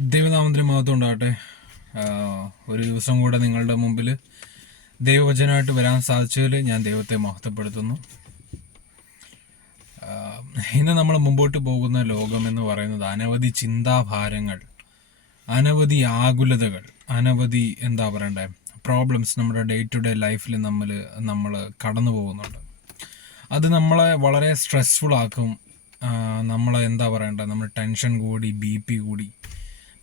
ദൈവനാമത്തിന് മഹത്വം ഉണ്ടാകട്ടെ. ഒരു ദിവസം കൂടെ നിങ്ങളുടെ മുമ്പിൽ ദൈവവചനമായിട്ട് വരാൻ സാധിച്ചതിൽ ഞാൻ ദൈവത്തെ മഹത്വപ്പെടുത്തുന്നു. ഇന്ന് നമ്മൾ മുമ്പോട്ട് പോകുന്ന ലോകം എന്ന് പറയുന്നത് അനവധി ചിന്താഭാരങ്ങൾ, അനവധി ആകുലതകൾ, അനവധി പ്രോബ്ലംസ് നമ്മുടെ ഡേ ടു ഡേ ലൈഫിൽ നമ്മൾ കടന്നു പോകുന്നുണ്ട്. അത് നമ്മളെ വളരെ സ്ട്രെസ്ഫുൾ ആക്കും. നമ്മളെ നമ്മൾ ടെൻഷൻ കൂടി, BP കൂടി,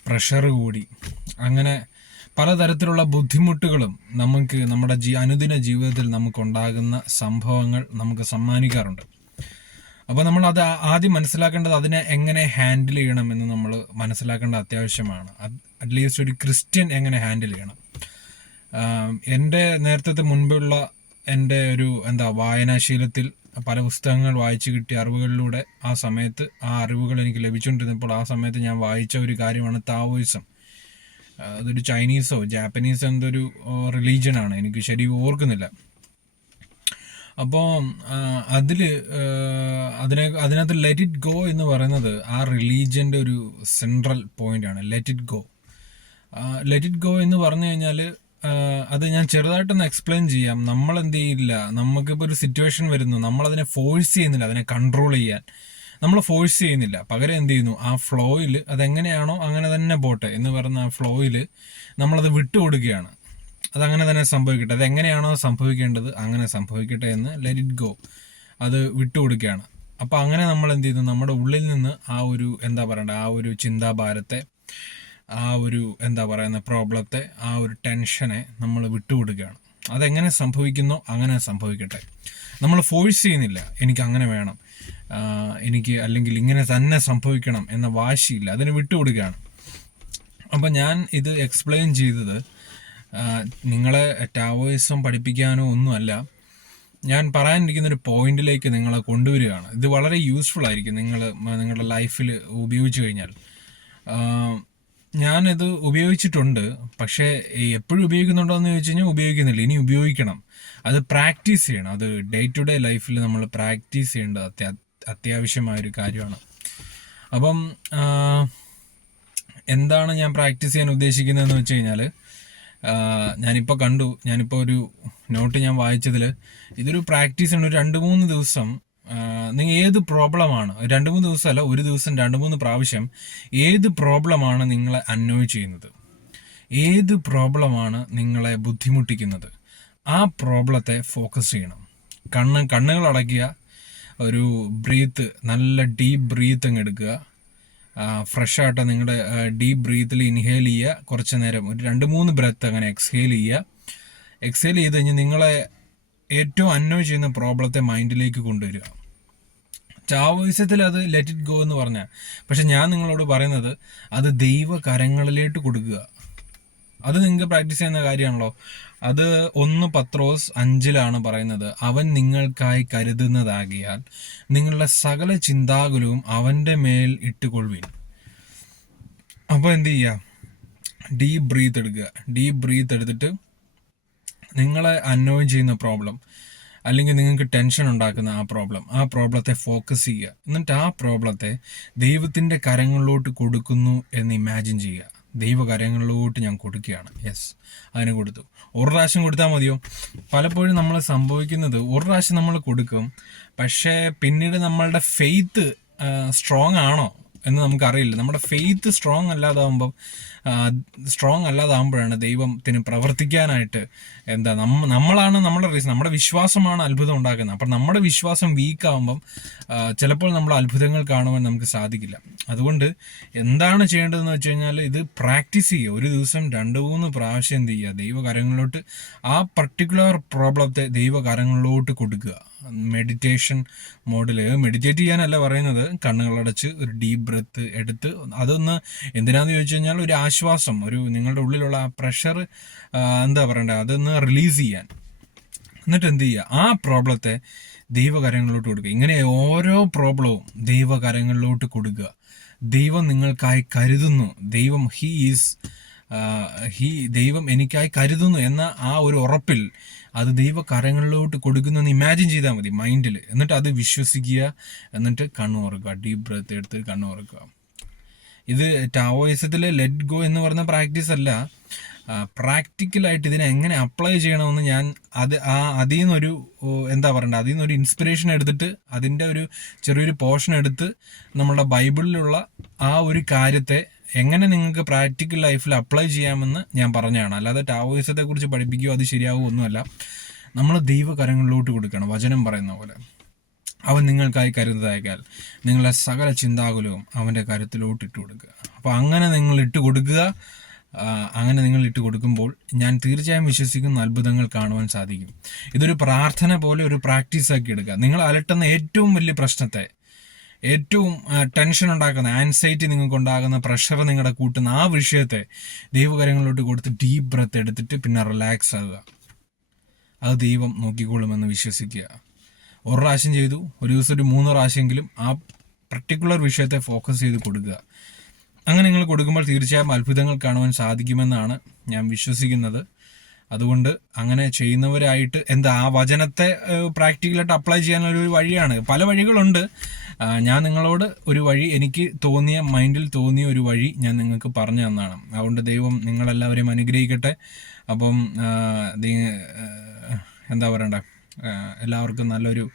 പ്രഷർ കൂടി, അങ്ങനെ പലതരത്തിലുള്ള ബുദ്ധിമുട്ടുകളും നമുക്ക് നമ്മുടെ അനുദിന ജീവിതത്തിൽ നമുക്കുണ്ടാകുന്ന സംഭവങ്ങൾ നമുക്ക് സമ്മാനിക്കാറുണ്ട്. അപ്പോൾ നമ്മൾ അത് ആദ്യം മനസ്സിലാക്കേണ്ടത് അതിനെ എങ്ങനെ ഹാൻഡിൽ ചെയ്യണം എന്ന് നമ്മൾ മനസ്സിലാക്കേണ്ട അത്യാവശ്യമാണ്. അറ്റ്ലീസ്റ്റ് ഒരു ക്രിസ്ത്യൻ എങ്ങനെ ഹാൻഡിൽ ചെയ്യണം. എൻ്റെ നേരത്തെ മുൻപുള്ള എൻ്റെ ഒരു വായനാശീലത്തിൽ പല പുസ്തകങ്ങൾ വായിച്ചു കിട്ടിയ അറിവുകളിലൂടെ ആ അറിവുകൾ എനിക്ക് ലഭിച്ചുകൊണ്ടിരുന്നപ്പോൾ ആ സമയത്ത് ഞാൻ വായിച്ച ഒരു കാര്യമാണ് താവോയിസം. അതൊരു ചൈനീസോ ജാപ്പനീസോ എന്തൊരു റിലീജിയനാണ്, എനിക്ക് ശരി ഓർക്കുന്നില്ല. അപ്പോൾ അതിനകത്ത് ലെറ്റ് ഇറ്റ് ഗോ എന്ന് പറയുന്നത് ആ റിലീജിയൻ്റെ ഒരു സെൻട്രൽ പോയിന്റാണ്. ലെറ്റ് ഇറ്റ് ഗോ എന്ന് പറഞ്ഞു കഴിഞ്ഞാൽ അത് ഞാൻ ചെറുതായിട്ടൊന്ന് എക്സ്പ്ലെയിൻ ചെയ്യാം. നമ്മൾ എന്ത് ചെയ്യില്ല, നമുക്കിപ്പോൾ ഒരു സിറ്റുവേഷൻ വരുന്നു, നമ്മളതിനെ ഫോഴ്സ് ചെയ്യുന്നില്ല, അതിനെ കൺട്രോൾ ചെയ്യാൻ നമ്മൾ ഫോഴ്സ് ചെയ്യുന്നില്ല. പകരം എന്ത് ചെയ്യുന്നു, ആ ഫ്ലോയിൽ അതെങ്ങനെയാണോ അങ്ങനെ തന്നെ പോട്ടെ എന്ന് പറഞ്ഞ ആ ഫ്ലോയിൽ നമ്മളത് വിട്ടുകൊടുക്കുകയാണ്. അതങ്ങനെ തന്നെ സംഭവിക്കട്ടെ, അതെങ്ങനെയാണോ സംഭവിക്കേണ്ടത് അങ്ങനെ സംഭവിക്കട്ടെ എന്ന് ലെറ്റ് ഇറ്റ് ഗോ, അത് വിട്ടുകൊടുക്കുകയാണ്. അപ്പോൾ അങ്ങനെ നമ്മൾ എന്ത് ചെയ്യുന്നു, നമ്മുടെ ഉള്ളിൽ നിന്ന് ആ ഒരു ആ ഒരു ചിന്താഭാരത്തെ, ആ ഒരു പ്രോബ്ലത്തെ, ആ ഒരു ടെൻഷനെ നമ്മൾ വിട്ടുകൊടുക്കുകയാണ്. അതെങ്ങനെ സംഭവിക്കുന്നോ അങ്ങനെ സംഭവിക്കട്ടെ. നമ്മൾ ഫോഴ്സ് ചെയ്യുന്നില്ല, എനിക്ക് അങ്ങനെ വേണം, എനിക്ക് അല്ലെങ്കിൽ ഇങ്ങനെ തന്നെ സംഭവിക്കണം എന്ന വാശിയില്ല, അതിന് വിട്ടുകൊടുക്കുകയാണ്. അപ്പം ഞാൻ ഇത് എക്സ്പ്ലെയിൻ ചെയ്തത് നിങ്ങളെ ടാവോയിസം പഠിപ്പിക്കാനോ ഒന്നുമല്ല, ഞാൻ പറയാനിരിക്കുന്നൊരു പോയിന്റിലേക്ക് നിങ്ങളെ കൊണ്ടുവരികയാണ്. ഇത് വളരെ യൂസ്ഫുൾ ആയിരിക്കും നിങ്ങളുടെ ലൈഫിൽ ഉപയോഗിച്ച് കഴിഞ്ഞാൽ. ഞാനിത് ഉപയോഗിച്ചിട്ടുണ്ട്, പക്ഷേ എപ്പോഴും ഉപയോഗിക്കുന്നുണ്ടോ എന്ന് ചോദിച്ചു കഴിഞ്ഞാൽ ഉപയോഗിക്കുന്നില്ല. ഇനി ഉപയോഗിക്കണം, അത് പ്രാക്ടീസ് ചെയ്യണം. അത് ഡേ ടു ഡേ ലൈഫിൽ നമ്മൾ പ്രാക്ടീസ് ചെയ്യേണ്ടത് അത്യാവശ്യമായൊരു കാര്യമാണ്. അപ്പം എന്താണ് ഞാൻ പ്രാക്ടീസ് ചെയ്യാൻ ഉദ്ദേശിക്കുന്നതെന്ന് വെച്ച് കഴിഞ്ഞാൽ, ഞാനിപ്പോൾ ഒരു നോട്ട് ഞാൻ വായിച്ചതിൽ ഇതൊരു പ്രാക്ടീസ് ആണ്. ഒരു 2-3 ദിവസം നിങ്ങൾ ഏത് പ്രോബ്ലമാണ്, 2-3 ദിവസമല്ല, ഒരു ദിവസം 2-3 പ്രാവശ്യം ഏത് പ്രോബ്ലമാണ് നിങ്ങളെ അന്നോയ് ചെയ്യുന്നത്, ഏത് പ്രോബ്ലമാണ് നിങ്ങളെ ബുദ്ധിമുട്ടിക്കുന്നത്, ആ പ്രോബ്ലത്തെ ഫോക്കസ് ചെയ്യണം. കണ്ണുകൾ അടയ്ക്കുക, ഒരു നല്ല ഡീപ്പ് ബ്രീത്ത് അങ്ങ് എടുക്കുക. ഫ്രഷ് ആയിട്ട് നിങ്ങളുടെ ഡീപ്പ് ബ്രീത്തിൽ ഇൻഹേൽ ചെയ്യുക, കുറച്ച് നേരം ഒരു 2-3 ബ്രെത്ത് അങ്ങനെ എക്സ്ഹേൽ ചെയ്യുക. എക്സ്ഹേൽ ചെയ്ത് കഴിഞ്ഞ് നിങ്ങളെ ഏറ്റവും അന്നോയ് ചെയ്യുന്ന പ്രോബ്ലത്തെ മൈൻഡിലേക്ക് കൊണ്ടുവരിക. ടാവോയിസത്തിൽ അത് ലെറ്റ് ഇറ്റ് ഗോ എന്ന് പറഞ്ഞാൽ, പക്ഷെ ഞാൻ നിങ്ങളോട് പറയുന്നത് അത് ദൈവകരങ്ങളിലേക്ക് കൊടുക്കുക. അത് നിങ്ങൾക്ക് പ്രാക്ടീസ് ചെയ്യുന്ന കാര്യമാണല്ലോ. അത് 1 പത്രോസ് 5 പറയുന്നത്, അവൻ നിങ്ങൾക്കായി കരുതുന്നതാകിയാൽ നിങ്ങളുടെ സകല ചിന്താകുലവും അവൻ്റെ മേൽ ഇട്ടുകൊള്ളുവിൻ. അപ്പോൾ എന്ത് ചെയ്യുക, ഡീപ്പ് ബ്രീത്ത് എടുക്കുക. ഡീപ്പ് ബ്രീത്ത് എടുത്തിട്ട് നിങ്ങളെ അന്നോയ് ചെയ്യുന്ന പ്രോബ്ലം അല്ലെങ്കിൽ നിങ്ങൾക്ക് ടെൻഷൻ ഉണ്ടാക്കുന്ന ആ പ്രോബ്ലത്തെ ഫോക്കസ് ചെയ്യുക. എന്നിട്ട് ആ പ്രോബ്ലത്തെ ദൈവത്തിൻ്റെ കരങ്ങളിലോട്ട് കൊടുക്കുന്നു എന്ന് ഇമാജിൻ ചെയ്യുക. ദൈവകരങ്ങളിലോട്ട് ഞാൻ കൊടുക്കുകയാണ്. അതിന് കൊടുത്തു. ഒരു പ്രാവശ്യം കൊടുത്താൽ മതിയോ? പലപ്പോഴും നമ്മൾ സംഭവിക്കുന്നത് ഒരു പ്രാവശ്യം നമ്മൾ കൊടുക്കും, പക്ഷേ പിന്നീട് നമ്മളുടെ ഫെയ്ത്ത് സ്ട്രോങ് ആണോ എന്ന് നമുക്കറിയില്ല. നമ്മുടെ ഫെയ്ത്ത് സ്ട്രോങ് അല്ലാതാകുമ്പോഴാണ് ദൈവത്തിന് പ്രവർത്തിക്കാനായിട്ട് നമ്മളാണ് നമ്മുടെ റീസൺ, നമ്മുടെ വിശ്വാസമാണ് അത്ഭുതം ഉണ്ടാക്കുന്നത്. അപ്പം നമ്മുടെ വിശ്വാസം വീക്കാകുമ്പം ചിലപ്പോൾ നമ്മൾ അത്ഭുതങ്ങൾ കാണുവാൻ നമുക്ക് സാധിക്കില്ല. അതുകൊണ്ട് എന്താണ് ചെയ്യേണ്ടതെന്ന് വെച്ച് കഴിഞ്ഞാൽ, ഇത് പ്രാക്ടീസ് ചെയ്യുക. ഒരു ദിവസം 2-3 പ്രാവശ്യം എന്ത് ചെയ്യുക, ദൈവകരങ്ങളിലോട്ട് ആ പർട്ടിക്കുലർ പ്രോബ്ലത്തെ ദൈവകരങ്ങളിലോട്ട് കൊടുക്കുക. മെഡിറ്റേഷൻ മോഡിൽ മെഡിറ്റേറ്റ് ചെയ്യാനല്ല പറയുന്നത്, കണ്ണുകളടച്ച് ഒരു ഡീപ്പ് ബ്രെത്ത് എടുത്ത് അതൊന്ന് എന്തിനാന്ന് ചോദിച്ചു കഴിഞ്ഞാൽ ഒരു ആശ്വാസം, ഒരു നിങ്ങളുടെ ഉള്ളിലുള്ള ആ പ്രഷർ അതൊന്ന് റിലീസ് ചെയ്യാൻ. എന്നിട്ട് എന്ത് ചെയ്യുക, ആ പ്രോബ്ലത്തെ ദൈവകരങ്ങളിലോട്ട് കൊടുക്കുക. ഇങ്ങനെ ഓരോ പ്രോബ്ലവും ദൈവകരങ്ങളിലോട്ട് കൊടുക്കുക. ദൈവം നിങ്ങൾക്കായി കരുതുന്നു, ദൈവം എനിക്കായി കരുതുന്നു എന്ന ആ ഒരു ഉറപ്പിൽ അത് ദൈവകരങ്ങളിലോട്ട് കൊടുക്കുന്നെന്ന് ഇമാജിൻ ചെയ്താൽ മതി മൈൻഡിൽ. എന്നിട്ട് അത് വിശ്വസിക്കുക, എന്നിട്ട് കണ്ണു തുറക്കുക, ഡീപ്പ് ബ്രെത്ത് എടുത്ത് കണ്ണു തുറക്കുക. ഇത് ടാവോയിസത്തിലെ ലെറ്റ് ഗോ എന്ന് പറഞ്ഞ പ്രാക്ടീസ് അല്ല. പ്രാക്ടിക്കലായിട്ട് ഇതിനെ എങ്ങനെ അപ്ലൈ ചെയ്യണമെന്ന് ഞാൻ അതിൽ നിന്നൊരു എന്താ പറയണ്ടത്, അതിൽ നിന്നൊരു ഇൻസ്പിറേഷൻ എടുത്തിട്ട് അതിൻ്റെ ഒരു ചെറിയൊരു പോർഷൻ എടുത്ത് നമ്മുടെ ബൈബിളിലുള്ള ആ ഒരു കാര്യത്തെ എങ്ങനെ നിങ്ങൾക്ക് പ്രാക്ടിക്കൽ ലൈഫിൽ അപ്ലൈ ചെയ്യാമെന്ന് ഞാൻ പറഞ്ഞതാണ്. അല്ലാതെ ടാവോയിസത്തെ കുറിച്ച് പഠിപ്പിക്കുകയോ അത് ശരിയാവുമോ ഒന്നുമല്ല. നമ്മൾ ദൈവകരങ്ങളിലോട്ട് കൊടുക്കണം. വചനം പറയുന്ന പോലെ അവൻ നിങ്ങൾക്കായി കരുതയക്കാൽ നിങ്ങളെ സകല ചിന്താകുലവും അവൻ്റെ കരുത്തിലോട്ട് ഇട്ട് കൊടുക്കുക. അപ്പോൾ അങ്ങനെ നിങ്ങൾ ഇട്ട് കൊടുക്കുക. അങ്ങനെ നിങ്ങൾ ഇട്ട് കൊടുക്കുമ്പോൾ ഞാൻ തീർച്ചയായും വിശ്വസിക്കുന്ന അത്ഭുതങ്ങൾ കാണുവാൻ സാധിക്കും. ഇതൊരു പ്രാർത്ഥന പോലെ ഒരു പ്രാക്ടീസാക്കി എടുക്കുക. നിങ്ങൾ അലട്ടുന്ന ഏറ്റവും വലിയ പ്രശ്നത്തെ, ഏറ്റവും ടെൻഷൻ ഉണ്ടാക്കുന്ന, ആൻസൈറ്റി നിങ്ങൾക്ക് ഉണ്ടാകുന്ന, പ്രഷർ നിങ്ങളുടെ കൂട്ടുന്ന ആ വിഷയത്തെ ദൈവകരങ്ങളിലോട്ട് കൊടുത്ത് ഡീപ്പ് ബ്രെത്ത് എടുത്തിട്ട് പിന്നെ റിലാക്സ് ആകുക. അത് ദൈവം നോക്കിക്കോളുമെന്ന് വിശ്വസിക്കുക. ഒരു പ്രാവശ്യം ചെയ്തു, ഒരു ദിവസം ഒരു 3 പ്രാവശ്യമെങ്കിലും ആ പർട്ടിക്കുലർ വിഷയത്തെ ഫോക്കസ് ചെയ്ത് കൊടുക്കുക. അങ്ങനെ നിങ്ങൾ കൊടുക്കുമ്പോൾ തീർച്ചയായും അത്ഭുതങ്ങൾ കാണുവാൻ സാധിക്കുമെന്നാണ് ഞാൻ വിശ്വസിക്കുന്നത്. അതുകൊണ്ട് അങ്ങനെ ചെയ്യുന്നവരായിട്ട് ആ വചനത്തെ പ്രാക്ടിക്കലായിട്ട് അപ്ലൈ ചെയ്യാനുള്ള ഒരു വഴിയാണ്. പല വഴികളുണ്ട്. ഞാൻ നിങ്ങളോട് ഒരു വഴി, എനിക്ക് തോന്നിയ, മൈൻഡിൽ തോന്നിയ ഒരു വഴി ഞാൻ നിങ്ങൾക്ക് പറഞ്ഞു തന്നതാണ്. അതുകൊണ്ട് ദൈവം നിങ്ങളെല്ലാവരെയും അനുഗ്രഹിക്കട്ടെ. അപ്പം എന്താ പറയണ്ടേ, എല്ലാവർക്കും നല്ലൊരു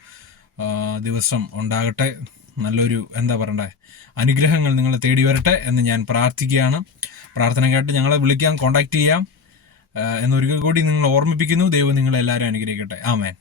ദിവസം ഉണ്ടാകട്ടെ. നല്ലൊരു അനുഗ്രഹങ്ങൾ നിങ്ങളെ തേടി വരട്ടെ എന്ന് ഞാൻ പ്രാർത്ഥിക്കുകയാണ്. പ്രാർത്ഥനയ്ക്കായിട്ട് ഞങ്ങളെ വിളിക്കാം, കോൺടാക്ട് ചെയ്യാം എന്നൊരിക്കൽ കൂടി നിങ്ങൾ ഓർമ്മിപ്പിക്കുന്നു. ദൈവം നിങ്ങളെല്ലാവരും അനുഗ്രഹിക്കട്ടെ. ആമേൻ.